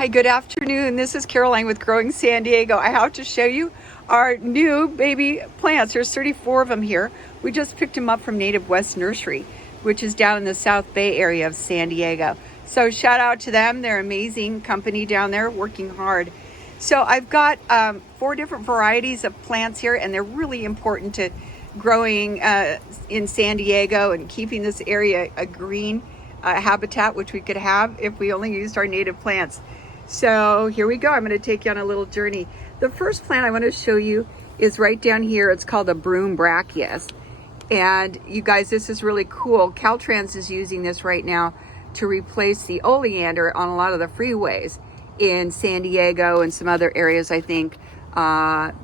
Hi, good afternoon. This is Caroline with Growing San Diego. I have to show you our new baby plants. There's 34 of them here. We just picked them up from Native West Nursery, which is down in the South Bay area of San Diego. So shout out to them. They're an amazing company down there working hard. So I've got 4 different varieties of plants here, and they're really important to growing in San Diego and keeping this area a green habitat, which we could have if we only used our native plants. So here we go. I'm going to take you on a little journey. The first plant I want to show you is right down here. It's called a Broom Brackis. And you guys, this is really cool. Caltrans is using this right now to replace the oleander on a lot of the freeways in San Diego and some other areas, I think,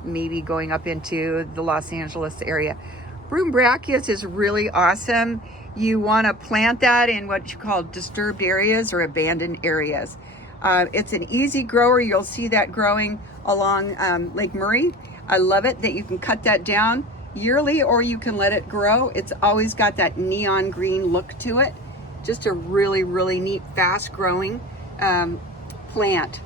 maybe going up into the Los Angeles area. Broom Brackis is really awesome. You want to plant that in what you call disturbed areas or abandoned areas. It's an easy grower. You'll see that growing along Lake Murray. I love it that you can cut that down yearly or you can let it grow. It's always got that neon green look to it. Just a really, really neat, fast growing plant.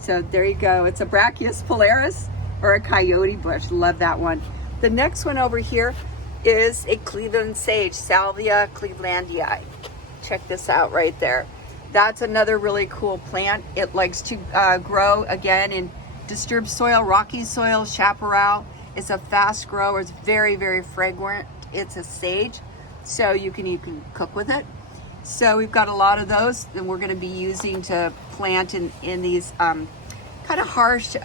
So there you go. It's a Bracchius polaris or a Coyote Bush. Love that one. The next one over here is a Cleveland sage, Salvia Clevelandia. Check this out right there. That's another really cool plant. It likes to grow again in disturbed soil, rocky soil, chaparral. It's a fast grower. It's very, very fragrant. It's a sage, so you can cook with it. So we've got a lot of those, and we're going to be using to plant in these kind of harsh,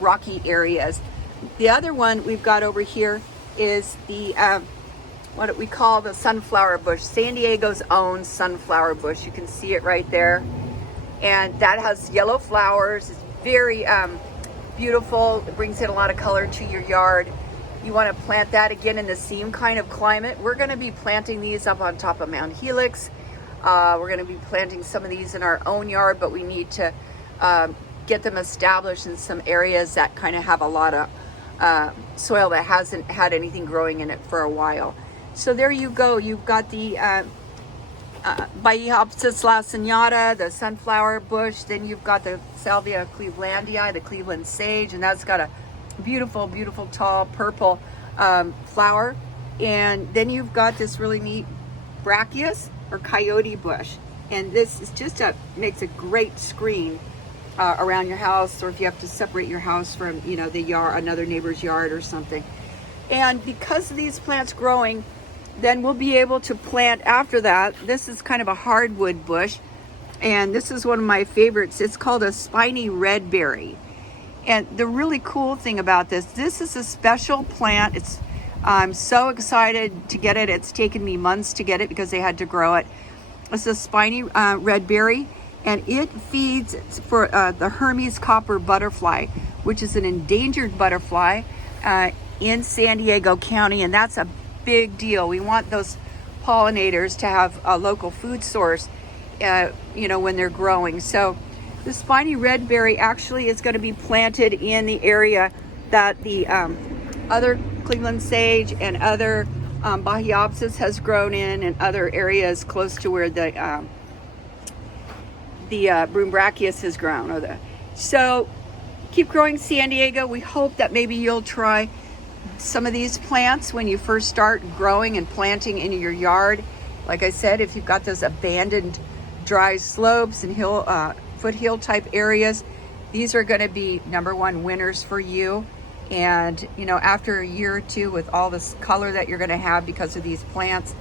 rocky areas. The other one we've got over here is the what we call the sunflower bush, San Diego's own sunflower bush. You can see it right there, and that has yellow flowers. It's very beautiful. It brings in a lot of color to your yard. You want to plant that again in the same kind of climate. We're going to be planting these up on top of Mount Helix. We're going to be planting some of these in our own yard, but we need to get them established in some areas that kind of have a lot of soil that hasn't had anything growing in it for a while. So there you go. You've got the Bahiopsis laciniata, the sunflower bush. Then you've got the Salvia Clevelandia, the Cleveland sage, and that's got a beautiful, beautiful, tall purple flower. And then you've got this really neat Bracchius or Coyote Bush. And this is just makes a great screen around your house, or if you have to separate your house from, the yard, another neighbor's yard or something. And because of these plants growing, then we'll be able to plant after that. This is kind of a hardwood bush, and this is one of my favorites. It's called a Spiny Red Berry. And the really cool thing about this is a special plant. I'm so excited to get it. It's taken me months to get it because they had to grow it. It's a Spiny Red Berry, and it feeds for the Hermes copper butterfly, which is an endangered butterfly in San Diego County, and that's a big deal. We want those pollinators to have a local food source, when they're growing. So the Spiny Red Berry actually is going to be planted in the area that the other Cleveland sage and other Bahiopsis has grown in, and other areas close to where the Broom Brackis has grown. So keep growing San Diego. We hope that maybe you'll try some of these plants when you first start growing and planting in your yard. Like I said, if you've got those abandoned dry slopes and foothill type areas, these are going to be #1 winners for you. And after a year or two, with all this color that you're going to have because of these plants,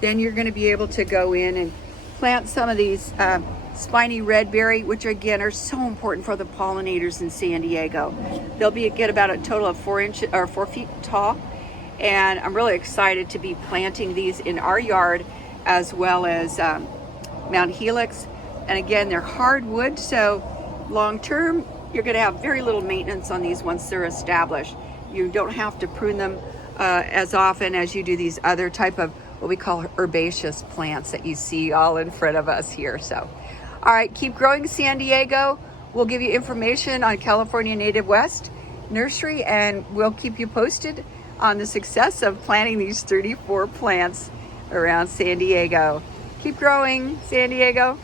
then you're going to be able to go in and plant some of these Spiny Red Berry, which again are so important for the pollinators in San Diego. They'll get about a total of 4 feet tall, and I'm really excited to be planting these in our yard as well as Mount Helix. And again, they're hardwood, so long term you're going to have very little maintenance on these once they're established. You don't have to prune them as often as you do these other type of what we call herbaceous plants that you see all in front of us here. So all right, keep growing San Diego. We'll give you information on California Native West Nursery, and we'll keep you posted on the success of planting these 34 plants around San Diego. Keep growing, San Diego.